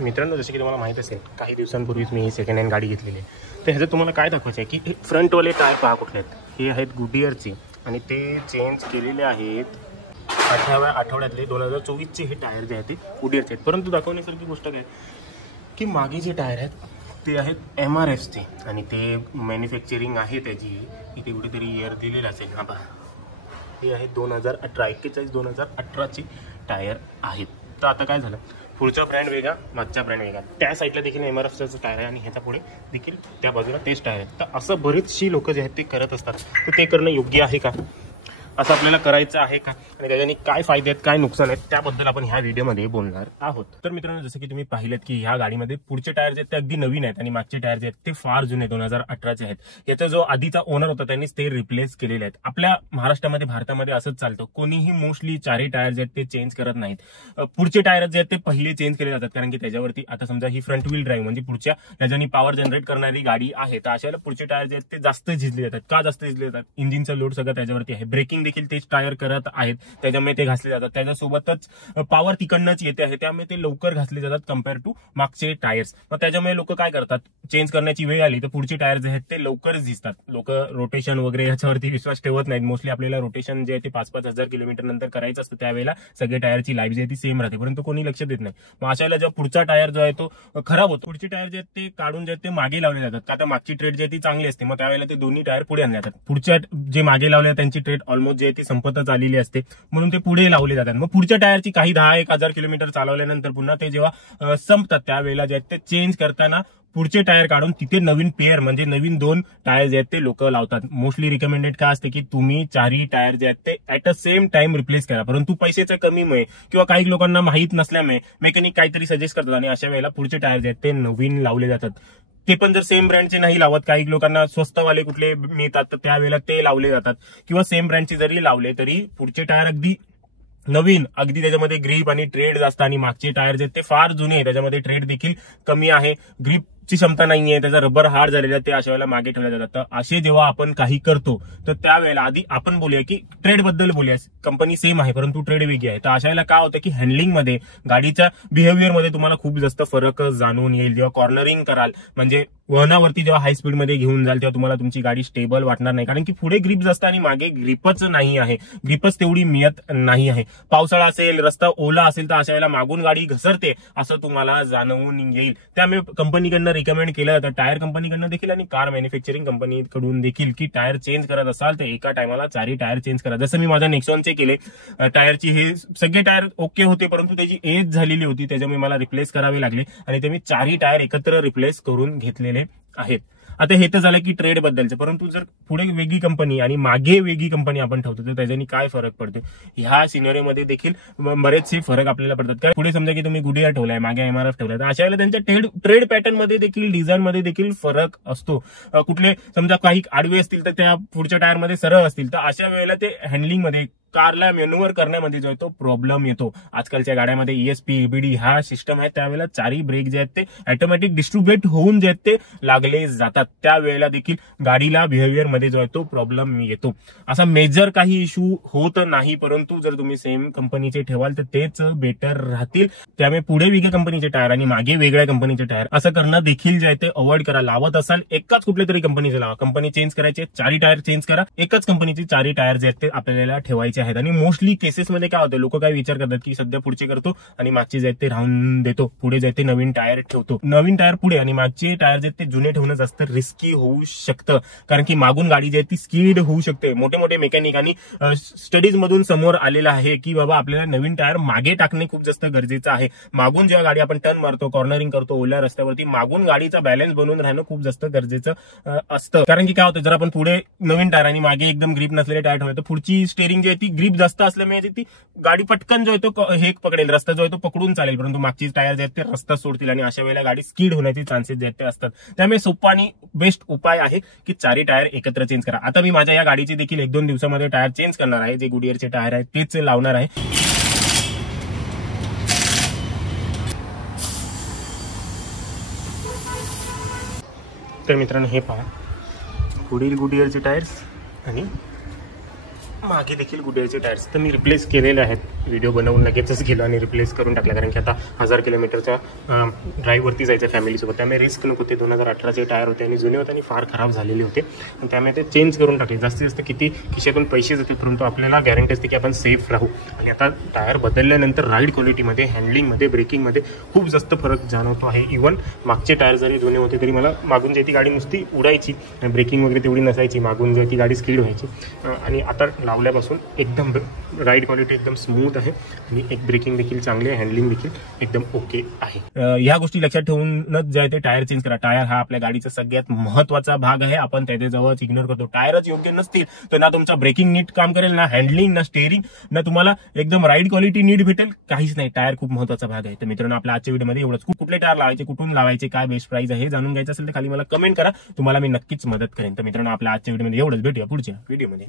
मित्रांनो, जसे की तुम्हाला माहीत असेल काही दिवसांपूर्वीच मी सेकंड हँड गाडी घेतलेली आहे. तर ह्याचं तुम्हाला काय दाखवायचं आहे की फ्रंटवाले टायर पहा कुठले आहेत. हे आहेत गुडियरचे आणि ते चेंज केलेले आहेत 8व्या आठवड्यातले 2024चे हे टायर जे आहेत ते गुडियरचे आहेत. परंतु दाखवण्यासारखी गोष्ट काय की मागे जे टायर आहेत ते आहेत MRFचे आणि ते मॅन्युफॅक्चरिंग आहे त्याची इथे कुठेतरी इयर दिलेलं असेल. हा पहा, हे आहेत 2018 2018चे टायर आहेत. तर आता काय झालं, पुढचा ब्रँड वेगळा मागचा ब्रँड वेगळा. त्या साईडला देखील MRFचं टायर आहे आणि ह्याच्या पुढे देखील त्या बाजूला तेच टायर आहे. तर असं बरेचशी लोक जे आहेत ते करत असतात. तर ते करणं योग्य आहे का, असं आपल्याला करायचं आहे का, आणि त्याच्याने काय फायदे आहेत काय नुकसान आहेत त्याबद्दल आपण ह्या व्हिडिओमध्ये बोलणार आहोत. तर मित्रांनो, जसं की तुम्ही पाहिलेत की ह्या गाडीमध्ये पुढचे टायर जे आहेत ते अगदी नवीन आहेत आणि मागचे टायर जे आहेत ते फार जुने 2018चे आहेत. याचा जो आधीचा ओनर होता त्यांनीच ते रिप्लेस केलेले आहेत. आपल्या महाराष्ट्रामध्ये भारतामध्ये असंच चालतं, कोणीही मोस्टली चारही टायर जे आहेत ते चेंज करत नाहीत. पुढचे टायर जे आहेत ते पहिले चेंज केले जातात, कारण की त्याच्यावरती आता समजा ही फ्रंट व्हील ड्राईव्ह म्हणजे पुढच्या त्याच्यानी पॉवर जनरेट करणारी गाडी आहे. तर अशाला पुढचे टायर जे आहेत ते जास्त झिजले जातात. का जास्त झिजले जातात? इंजिनचा लोड सगळं त्याच्यावरती आहे. ब्रेकिंग देखील तेच टायर करत आहेत, त्याच्यामुळे ते घासले जातात. त्याच्यासोबतच पॉवर तिकडनंच येते आहे, त्यामुळे ते लवकर घासले जातात कम्पेअर टू मागचे टायर्स. मग त्याच्यामुळे लोक काय करतात, चेंज करण्याची वेळ आली तर पुढचे टायर जे आहेत ते लवकर झिजतात. लोक रोटेशन वगैरे याच्यावरती विश्वास ठेवत नाहीत. मोस्टली आपल्याला रोटेशन जे आहे ते 5-5 हजार किलोमीटर नंतर करायचं असतं, त्यावेळेला सगळे टायरची लाईफ जी आहे ती सेम राहते, परंतु कोणी लक्ष देत नाही. मग अशाला जेव्हा पुढचा टायर जो आहे तो खराब होतो, पुढचे टायर जे आहेत ते काढून जे आहेत ते मागे लावले जातात. का तर मागची ट्रेड जी आहे ती चांगली असते, मग त्यावेळेला ते दोन्ही टायर पुढे आणले जातात. पुढच्या जे मागे लावले त्यांची ट्रेड ऑलमोस्ट जे आहे ती संपतच आलेली असते, म्हणून ते पुढे लावले जातात. मग पुढच्या टायरची काही 10-1 हजार किलोमीटर चालवल्यानंतर पुन्हा ते जेव्हा संपतात त्यावेळेला जे आहेत ते चेंज करताना पुढचे टायर काढून तिथे नवीन पेअर म्हणजे नवीन 2 टायर जे आहेत ते लोक लावतात. मोस्टली रिकमेंडेड काय असते की तुम्ही 4ही टायर जे आहेत ते at a same time replace करा, परंतु पैशाच्या कमीमुळे किंवा काही लोकांना माहीत नसल्यामुळे मेकॅनिक काहीतरी सजेस्ट करतात आणि अशा वेळेला पुढचे टायर जे आहेत ते नवीन लावले जातात. ते पण जर सेम ब्रँडचे नाही लावत, काही लोकांना स्वस्तवाले कुठले मिळतात तर त्यावेळेला ते लावले जातात, किंवा सेम ब्रँडचे जरी लावले तरी पुढचे टायर अगदी नवीन, अगदी त्याच्यामध्ये ग्रीप आणि ट्रेड जास्त, आणि मागचे टायर जे ते फार जुने आहे, त्याच्यामध्ये ट्रेड देखील कमी आहे, ग्रीपची क्षमता नाहीये, त्याचा रबर हार्ड झालेला आहे, ते अशा वेळेला मागे ठेवल्या जातात. तर असे जेव्हा आपण काही करतो तर त्यावेळेला आधी आपण बोलूया की ट्रेड बद्दल बोलूया. कंपनी सेम आहे परंतु ट्रेड वेगळी आहे. तर अशा वेळेला काय होतं की हँडलिंगमध्ये, गाडीच्या बिहेवियरमध्ये तुम्हाला खूप जास्त फरक जाणून येईल. जेव्हा कॉर्नरिंग कराल म्हणजे वळणावरती जेव्हा हाय स्पीडमध्ये घेऊन जाल तेव्हा तुम्हाला तुमची गाडी स्टेबल वाटणार नाही, कारण की पुढे ग्रीप जास्त आणि मागे ग्रीपच नाही आहे, ग्रीपच तेवढी मिळत नाही आहे. पावसाळा असेल, रस्ता ओला असेल तर अशा वेळेला मागून गाडी घसरते असं तुम्हाला जाणवून येईल. त्यामुळे कंपनीकडनं रिकमेंड केलं जातं, टायर कंपनीकडनं देखील आणि कार मॅन्युफॅक्चरिंग कंपनीकडून देखील, की टायर चेंज करत असाल तर एका टायमाला 4ही टायर चेंज करा. जसं मी माझ्या नेक्सॉनचे केले, टायरची हे सगळे टायर ओके होते परंतु त्याची एज झालेली होती, त्याच्यामुळे मला रिप्लेस करावे लागले आणि ते मी 4ही टायर एकत्र रिप्लेस करून घेतलेले आहेत. आता हे तर झालं की ट्रेड बद्दलचं, परंतु जर पुढे वेगळी कंपनी आणि मागे वेगळी कंपनी आपण ठेवतो तर त्याच्यानी काय फरक पडतो, ह्या सिनेरियोमध्ये देखील बरेचसे फरक आपल्याला पडतात. कारण पुढे समजा की तुम्ही गुडियर ठेवलाय, मागे MRF ठेवलाय, तर अशा वेळेला त्यांच्या ट्रेड पॅटर्न मध्ये देखील, डिझाईन मध्ये देखील फरक असतो. कुठले समजा काही आडवे असतील तर त्या पुढच्या टायरमध्ये सरळ असतील, तर अशा वेळेला ते हँडलिंगमध्ये, कारला मॅन्युव्हर करण्यामध्ये जो आहे तो प्रॉब्लेम येतो. आजकालच्या गाड्यामध्ये ESP EBD हा सिस्टम आहे, त्यावेळेला 4ही ब्रेक जे आहेत ते ऑटोमॅटिक डिस्ट्रीब्युट होऊन जे आहेत ते लागले जातात. त्यावेळेला देखील गाडीला बिहेवियर मध्ये जो आहे तो प्रॉब्लेम येतो. असा मेजर काही इश्यू होत नाही, परंतु जर तुम्ही सेम कंपनीचे ठेवाल तर तेच बेटर राहतील. त्यामुळे पुढे वेगळ्या कंपनीचे टायर आणि मागे वेगळ्या कंपनीचे टायर असं करणं देखील जे आहे ते अवॉइड करा. लावत असाल एकाच कुठल्या तरी कंपनीचे लावा, कंपनी चेंज करायचे, 4ही टायर चेंज करा, एकच कंपनीचे 4ही टायर जे आहेत ते आपल्याला ठेवायचे आहेत. आणि मोस्टली केसेसमध्ये काय होतं, लोक काय विचार करतात की सध्या पुढचे करतो आणि मागचे जे आहेत ते राहून देतो, पुढे जे ते नवीन टायर ठेवतो. नवीन टायर पुढे आणि मागचे टायर जे ते जुने ठेवणं जास्त रिस्की होऊ शकतं, कारण की मागून गाडी जी आहे ती स्कीड होऊ शकते. मोठे मोठे मेकॅनिक आणि स्टडीज मधून समोर आलेलं आहे की बाबा आपल्याला नवीन टायर मागे टाकणे खूप जास्त गरजेचं आहे. मागून जेव्हा गाडी आपण टर्न मारतो, कॉर्नरिंग करतो ओल्या रस्त्यावरती, मागून गाडीचा बॅलन्स बनवून राहणं खूप जास्त गरजेचं असतं. कारण की काय होतं, जर आपण पुढे नवीन टायर आणि मागे एकदम ग्रीप नसलेले टायर ठेवले तर पुढची स्टेअरिंग जी आहे ती ग्रीप जास्त असल्यामुळे ती गाडी पटकन जो आहे तो हे पकडेल, रस्ता जो आहे तो पकडून चालेल, परंतु मागची टायर जे आहेत ते रस्ता सोडतील आणि अशा वेळेला गाडी स्कीड होण्याचे चान्सेस जे आहेत ते असतात. त्यामुळे सोपा आणि बेस्ट उपाय आहे की 4ही टायर एकत्र चेंज करा. आता मी माझ्या या गाडीची देखील 1-2 दिवसामध्ये टायर चेंज करणार आहे, जे गुडियरचे टायर आहेत तेच लावणार आहे. तर मित्रांनो हे पहा, पुढील गुडियरचे टायर्स आणि मागे देखील गुडियरचे टायर्स तर मी रिप्लेस केलेले आहेत. व्हिडिओ बनवून लगेचच गेलो आणि रिप्लेस करून टाकला, कारण की आता 1000 किलोमीटरच्या ड्राईव्हवरती जायचं फॅमिलीसोबत, त्यामुळे रिस्क नको होते. 2018चे टायर होते आणि जुने होते आणि फार खराब झालेले होते, आणि त्यामुळे ते चेंज करून टाकले. जास्तीत जास्त किती खिशातून पैसे जाते, परंतु आपल्याला गॅरंटी असते की आपण सेफ राहू. आणि आता टायर बदलल्यानंतर राईड क्वालिटीमध्ये, हँडलिंगमध्ये, ब्रेकिंगमध्ये खूप जास्त फरक जाणवतो आहे. इव्हन मागचे टायर जरी जुने होते तरी मला मागून जे ती गाडी नुसती उडायची, ब्रेकिंग वगैरे तेवढी नसायची, मागून जे ती गाडी स्पीड व्हायची. आणि आता लावल्यापासून एकदम राईड क्वालिटी एकदम स्मूथ आहे आणि एक ब्रेकिंग देखील चांगली आहे, हँडलिंग देखील एकदम ओके आहे. ह्या गोष्टी लक्षात ठेवूनच जे आहे ते टायर चेंज करा. टायर हा आपल्या गाडीचा सगळ्यात महत्त्वाचा भाग आहे. आपण त्याच्याजवळच इग्नोर करतो. टायरच योग्य नसतील तर ना तुमचा ब्रेकिंग नीट काम करेल, ना हँडलिंग, ना स्टेअरिंग, ना तुम्हाला एकदम राईड क्वालिटी नीट भेटेल, काहीच नाही. टायर खूप महत्त्वाचा भाग आहे. तर मित्रांनो, आपल्या आजच्या व्हिडिओमध्ये एवढंच. कुठले टायर लावायचे, कुठून लावायचे, काय बेस्ट प्राइस आहे हे जाणून घ्यायचं असेल तर खाली मला कमेंट करा, तुम्हाला मी नक्कीच मदत करेन. तर मित्रांनो, आपल्या आजच्या व्हिडिओमध्ये एवढंच. भेटूया पुढच्या व्हिडिओमध्ये.